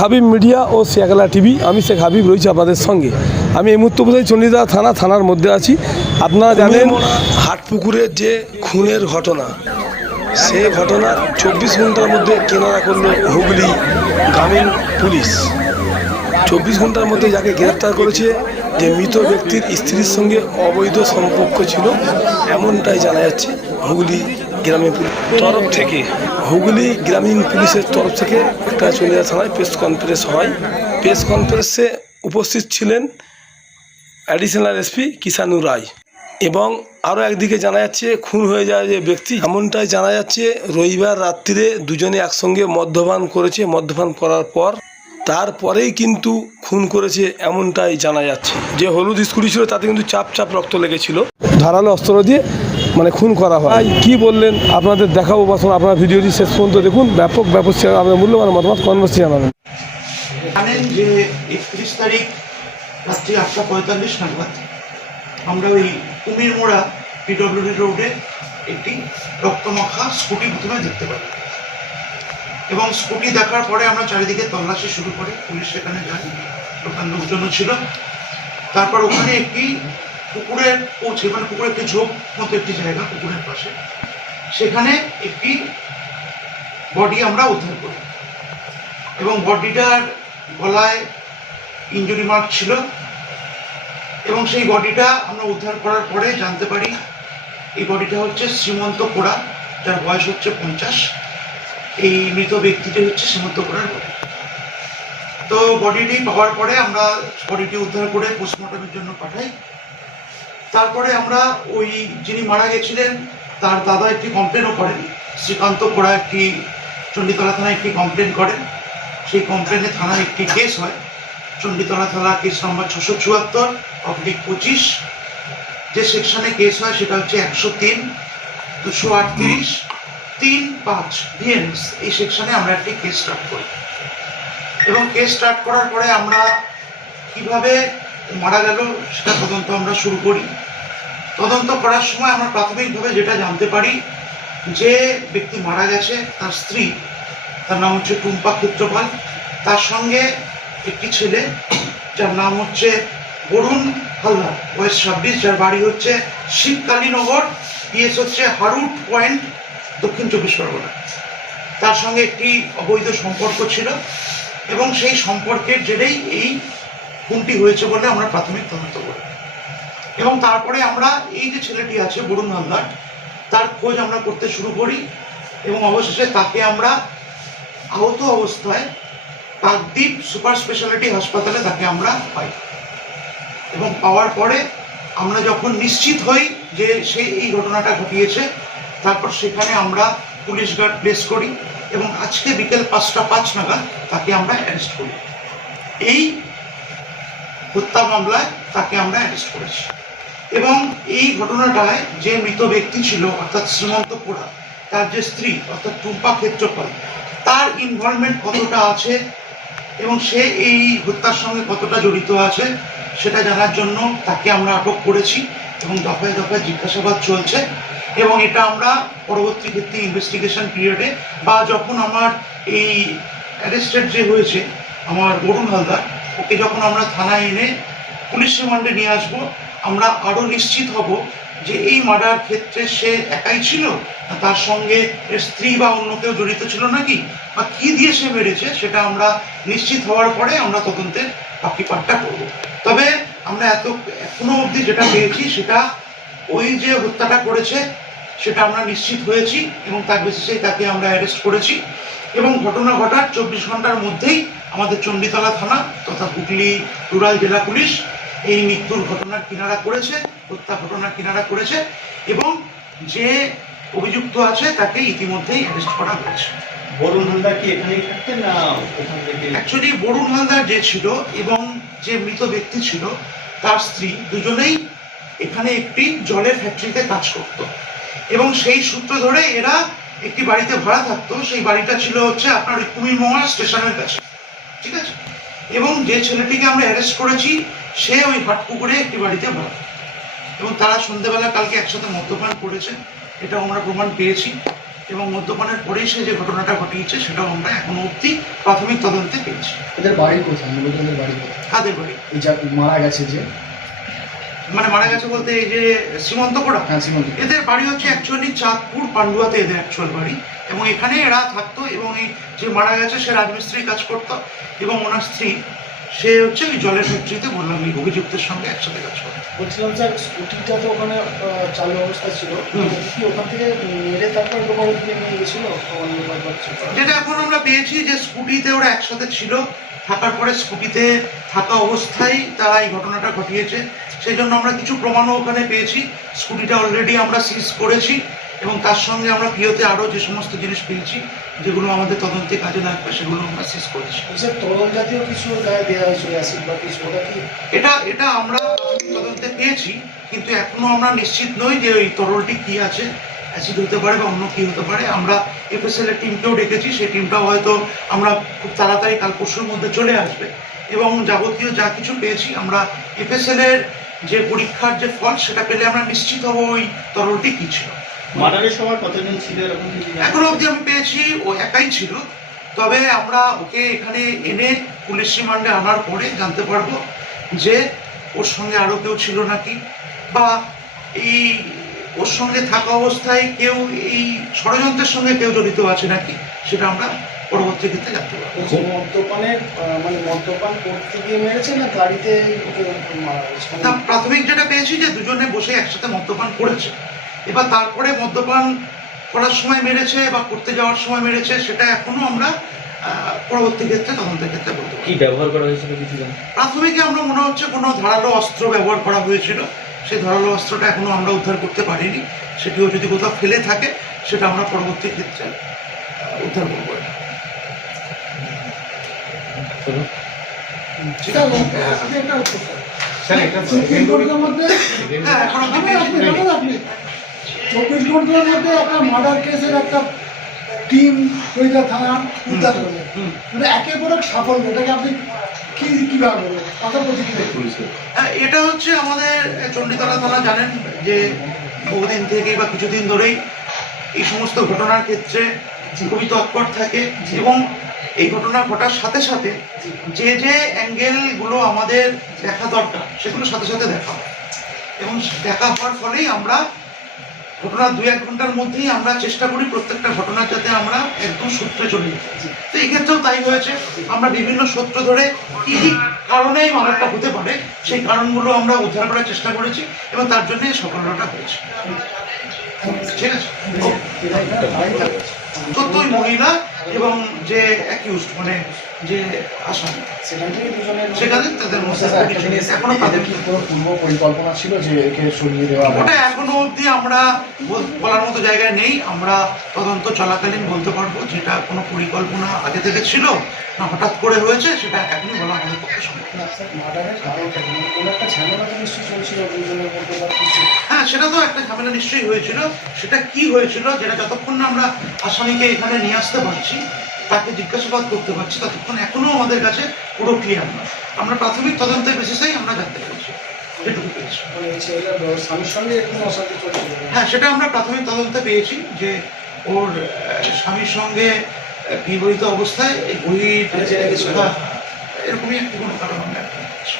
Habib media ও Shekhala TV, আমি শেখ হাবিব রয়েছি আপনাদের সঙ্গে। আমি এই মুহূর্তে বোধহয় চণ্ডীদাস থানার মধ্যে আছি। আপনারা জানেন হাটপুকুরের যে খুনের ঘটনা, সে ঘটনা 24 ঘন্টার মধ্যে কিনারা করলো হুগলি গ্রামীণ পুলিশ। 24 ঘন্টার মধ্যে যাকে গ্রেফতার করেছে, যে মৃত ব্যক্তির স্ত্রীর সঙ্গে অবৈধ সম্পর্ক ছিল, এমনটাই জানা যাচ্ছে হুগলি গ্রামীণ পুলিশ তরফ থেকে। হুগলি গ্রামীণ পুলিশের তরফ থেকে একটা চণ্ডীদাস থানায় প্রেস কনফারেন্স হয়। প্রেস কনফারেন্সে উপস্থিত ছিলেন অ্যাডিশনাল এসপি কিষাণু রায়। এবং আরও একদিকে জানা যাচ্ছে খুন হয়ে যায় যে ব্যক্তি, এমনটাই জানা যাচ্ছে রবিবার রাত্রিরে দুজনে একসঙ্গে মদ্যপান করেছে। মদ্যপান করার পর তারপরেই কিন্তু খুন করেছে, এমনটাই জানা যাচ্ছে। যে হলুদ স্কুটি ছিল তাতে কিন্তু চাপ রক্ত লেগেছিল। ধারালো অস্ত্র দিয়ে মানে খুন করা হয়। কি বললেন আপনাদের দেখাবো, বছর আপনার ভিডিওটি শেষ পর্যন্ত দেখুন। ব্যাপক আপনার মূল্যবান মতামত কনভার্সে জানাবেন। জানেন যে 31 তারিখ রাত্রি 8:45 নাগাদ আমরা ওই কুমিরমোড়া পিডব্লিউডি রোডে একটি রক্তমাখা স্কুটি প্রথমে দেখতে পাই, এবং স্কুটি দেখার পরে আমরা চারিদিকে তল্লাশি শুরু করি। পুলিশ সেখানে যায়, দোকান লোকজনও ছিল। তারপর ওখানে একটি পুকুরে পৌঁছে, মানে পুকুরের একটি ঝোপ মতো একটি জায়গা পুকুরের পাশে, সেখানে একটি বডি আমরা উদ্ধার করি, এবং বডিটার গলায় ইনজুরি মার্ক ছিল। এবং সেই বডিটা আমরা উদ্ধার করার পরে জানতে পারি এই বডিটা হচ্ছে শ্রীমন্ত কোড়া, যার বয়স হচ্ছে 50। এই মৃত ব্যক্তিটি হচ্ছে শ্রীমন্ত কোড়ার বডি। তো বডিটি পাওয়ার পরে আমরা বডিটি উদ্ধার করে পোস্টমর্টমের জন্য পাঠাই। তারপরে আমরা ওই যিনি মারা গেছিলেন তার দাদা একটি কমপ্লেনও করেন। শ্রীকান্ত কোড়া একটি চণ্ডীতলা থানায় একটি কমপ্লেন করেন। সেই কমপ্লেনে থানায় একটি কেস হয়, চণ্ডীতলা থানা কেস নম্বর 674/25। যে সেকশনে কেস হয় সেটা হচ্ছে 103, 238, 3-5 বিএনএস। এই সেকশনে আমরা একটি কেস স্টার্ট করি, এবং কেস স্টার্ট করার পরে আমরা কিভাবে মারা গেল সেটা তদন্ত আমরা শুরু করি। তদন্ত করার সময় আমরা প্রাথমিকভাবে যেটা জানতে পারি, যে ব্যক্তি মারা গেছে তার স্ত্রী, তার নাম হচ্ছে টুম্পা ক্ষেত্রপাল, তার সঙ্গে একটি ছেলে যার নাম হচ্ছে বরুণ হালদার, বয়স 26, যার বাড়ি হচ্ছে শিবকালীনগর, পিএস হচ্ছে হারুট পয়েন্ট, দক্ষিণ 24 পরগনা। তার সঙ্গে একটি অবৈধ সম্পর্ক ছিল, এবং সেই সম্পর্কের জেরেই এই খুনটি হয়েছে বলে আমরা প্রাথমিক তদন্ত করি। এবং তারপরে আমরা এই যে ছেলেটি আছে বরুণ হালদার, তার খোঁজ আমরা করতে শুরু করি, এবং অবশেষে তাকে আমরা আহত অবস্থায় কাকদ্বীপ সুপার স্পেশালিটি হাসপাতালে তাকে আমরা পাই। এবং পাওয়ার পরে আমরা যখন নিশ্চিত হই যে সে এই ঘটনাটা ঘটিয়েছে, তারপর সেখানে আমরা পুলিশ গার্ড প্লেস করি, এবং আজকে বিকেল 5:05 নাগাদ তাকে আমরা অ্যারেস্ট করি। এই হত্যা মামলায় তাকে আমরা অ্যারেস্ট করেছি। এবং এই ঘটনাটায় যে মৃত ব্যক্তি ছিল অর্থাৎ শ্রীমন্ত কোড়া, তার যে স্ত্রী অর্থাৎ টুম্পা ক্ষেত্রপাল, তার ইনভলভমেন্ট কতটা আছে এবং সে এই হত্যার সঙ্গে কতটা জড়িত আছে সেটা জানার জন্য তাকে আমরা আটক করেছি, এবং দফায় দফায় জিজ্ঞাসাবাদ চলছে। এবং এটা আমরা পরবর্তী ক্ষেত্রে ইনভেস্টিগেশন পিরিয়ডে, বা যখন আমার এই অ্যারেস্টেড যে হয়েছে আমার বরুণ হালদার, ওকে যখন আমরা থানায় এনে পুলিশ রিমান্ডে নিয়ে আসবো, আমরা আরও নিশ্চিত হব যে এই মার্ডার ক্ষেত্রে সে একাই ছিল, তার সঙ্গে এর স্ত্রী বা অন্য কেউ জড়িত ছিল নাকি, বা কী দিয়ে সে মেরেছে, সেটা আমরা নিশ্চিত হওয়ার পরে আমরা তদন্তের বাকি পাঠটা করব। তবে আমরা এখনো অবধি যেটা পেয়েছি সেটা ওই যে হত্যাটা করেছে সেটা আমরা নিশ্চিত হয়েছি, এবং তার বেসিসেই তাকে আমরা অ্যারেস্ট করেছি। এবং ঘটনা ঘটার 24 ঘন্টার মধ্যেই আমাদের চণ্ডীতলা থানা তথা হুগলি রুরাল জেলা পুলিশ এই মৃত্যুর ঘটনার কিনারা করেছে, হত্যা ঘটনার কিনারা করেছে, এবং যে অভিযুক্ত আছে তাকে ইতিমধ্যেই অ্যারেস্ট করা হয়েছে। বরুণ হালদার কি এখানেই থাকতেন না ওখান থেকে? অ্যাকচুয়ালি বরুণ হালদার যে ছিল এবং যে মৃত ব্যক্তি ছিল তার স্ত্রী, দুজনেই এখানে একটি জলের ফ্যাক্টরিতে কাজ করত, এবং সেই সূত্র ধরে এরা একটি বাড়িতে ভাড়া থাকতো। সেই বাড়িটা ছিল হচ্ছে আপনার কুমিরমোড়া স্টেশনের কাছে, ঠিক আছে। এবং যে ছেলেটিকে আমরা অ্যারেস্ট করেছি সে ওই হাটপুকুরে একটি বাড়িতে ভাড়া থাকে। এবং তারা সন্ধ্যেবেলা কালকে একসাথে মদ্যপান করেছে, এটাও আমরা প্রমাণ পেয়েছি। এবং মদ্যপানের পরেই সে যে ঘটনাটা ঘটিয়েছে সেটাও আমরা এখনো অবধি প্রাথমিক তদন্তে পেয়েছি। এদের বাড়ি কোথায়? মূলত এদের বাড়ি কোথায়? কাদের বাড়ি? এই যা মারা গেছে যে, মানে মারা গেছে বলতে এই যে শ্রীমন্তপুরা, হ্যাঁ সীমন্ত। এদের বাড়ি হচ্ছে অ্যাকচুয়ালি চাঁদপুর পান্ডুয়াতে এদের অ্যাকচুয়াল বাড়ি, এবং এখানে এরা থাকতো। এবং এই যে মারা গেছে সে রাজমিস্ত্রি কাজ করতো, এবং ওনার স্ত্রী সে হচ্ছে ওই জলের ফ্যাক্টরিতে, বললাম এই অভিযুক্তের সঙ্গে একসাথে কাজ করে। বলছিলাম স্যার, স্কুটিটা তো ওখানে চালু অবস্থা ছিল, কি ওখান থেকে মেরে তারপর দোকানে নিয়ে গেছিল? যেটা এখন আমরা পেয়েছি যে স্কুটিতে ওরা একসাথে ছিল, থাকার পরে স্কুটিতে থাকা অবস্থায় তারা এই ঘটনাটা ঘটিয়েছে। সেই জন্য আমরা কিছু প্রমাণও ওখানে পেয়েছি। স্কুটিটা অলরেডি আমরা সিজ করেছি, এবং তার সঙ্গে আমরা পিওতে আরও যে সমস্ত জিনিস পেয়েছি যেগুলো আমাদের তদন্তে কাজে লাগবে সেগুলো আমরা সিজ করেছি। স্যার তরল জাতীয় কিছু গায়ে দেওয়া হয়েছিল, অ্যাসিড বা কিছু, ওটা কি? এটা আমরা তদন্তে পেয়েছি, কিন্তু এখনো আমরা নিশ্চিত নই যে ওই তরলটি কি আছে, অ্যাসিড হতে পারে বা অন্য কি হতে পারে। আমরা এফএসএল এর টিমকেও ডেকেছি, সেই টিমটাও হয়তো আমরা খুব তাড়াতাড়ি কাল পরশুর মধ্যে চলে আসবে, এবং যাবতীয় যা কিছু পেয়েছি আমরা এফএসএল এর যে পরীক্ষার যে ফল সেটা পেলে আমরা নিশ্চিত হব ওই তরলটি কি ছিল। মার্ডারের সময় কতজন ছিল এরকম কিছু জানেন? এখনো অবধি আমি পেয়েছি ও একাই ছিল, তবে আমরা ওকে এখানে এনে পুলিশ রিমান্ডে আনার পরে জানতে পারবো যে ওর সঙ্গে আরও কেউ ছিল নাকি, বা এই ওর সঙ্গে থাকা অবস্থায় কেউ এই ষড়যন্ত্রের সঙ্গে কেউ জড়িত আছে নাকি, সেটা আমরা পরবর্তী ক্ষেত্রে জানতে পারবো। মদ্যপানের মানে মদ্যপান করতে গিয়ে মেরেছে না গাড়িতে মারা গেছে? তা প্রাথমিক যেটা পেয়েছি যে দুজনে বসে একসাথে মদ্যপান করেছে, এবার তারপরে মদ্যপান করার সময় মেরেছে বা করতে যাওয়ার সময় মেরেছে সেটা এখনো আমরা পরবর্তী ক্ষেত্রে তদন্তের ক্ষেত্রে বলতে পারি। কি ব্যবহার করা হয়েছিল কিছু জানেন? প্রাথমিকে আমরা মনে হচ্ছে কোনো ধারালো অস্ত্র ব্যবহার করা হয়েছিল, সেই ধারালো অস্ত্রটা এখনো আমরা উদ্ধার করতে পারিনি। সেটিও যদি কোথাও ফেলে থাকে সেটা আমরা পরবর্তী ক্ষেত্রে উদ্ধার করবো। ঠিক আছে? হ্যাঁ, এখন অবধি পেয়েছি। 24 ঘন্টার মধ্যে একটা মার্ডার কেসের একটা টিম ওইটা থানা উদ্ধার করে, মানে একেবারে সাফল্য। এটাকে আপনি কিভাবে বলবেন? কথা প্রতিক্রিয়া। হ্যাঁ, এটা হচ্ছে আমাদের চণ্ডীতলা থানা জানেন যে বহুদিন থেকে বা কিছুদিন ধরেই এই সমস্ত ঘটনার ক্ষেত্রে খুবই তৎপর থাকে, এবং এই ঘটনা ঘটার সাথে সাথে যে যে অ্যাঙ্গেলগুলো আমাদের দেখা দরকার সেগুলো সাথে সাথে দেখা হয়, এবং দেখা হওয়ার ফলেই আমরা ঘটনার 2-1 ঘন্টার মধ্যেই আমরা চেষ্টা করি প্রত্যেকটা ঘটনার যাতে আমরা একদম সূত্রে চলে যেতে। তো এই ক্ষেত্রেও তাই হয়েছে, আমরা বিভিন্ন সূত্র ধরে কি কি কারণে মারাটা হতে পারে সেই কারণগুলো আমরা উদ্ধার করার চেষ্টা করেছি, এবং তার জন্যই সফলতা হয়েছে। ঠিক আছে, 14 মহিলা এবং যে অ্যাকিউজড মানে যে আসামি সেখানে তাদের মধ্যে এখনো তাদের কি কোনো পূর্ব পরিকল্পনা ছিল যে একে সরিয়ে দেওয়া? ওটা এখনো অবধি আমরা বলার মতো জায়গায় নেই। আমরা তদন্ত চলাকালীন বলতে পারবো যেটা কোনো পরিকল্পনা আগে থেকে ছিল না হঠাৎ করে হয়েছে, সেটা এখনই বলা আমাদের পক্ষে সম্ভব না। হ্যাঁ, সেটা তো একটা ঝামেলা নিশ্চয়ই হয়েছিল। সেটা কি হয়েছিল, যেটা যতক্ষণ না আমরা আসামিকে এখানে নিয়ে আসতে পারছি, তাকে জিজ্ঞাসাবাদ করতে পারছি, ততক্ষণ এখনো আমাদের কাছে পুরো ক্লিয়ার নয়। আমরা প্রাথমিক তদন্তের বেসিসেই আমরা জানতে পেরেছি, যেটুকু পেয়েছি। হ্যাঁ, সেটা আমরা প্রাথমিক তদন্তে পেয়েছি যে ওর স্বামীর সঙ্গে বিবাহিত অবস্থায় এই বহির এরকমই একটি কোনো কারণ আমরা পেয়েছি।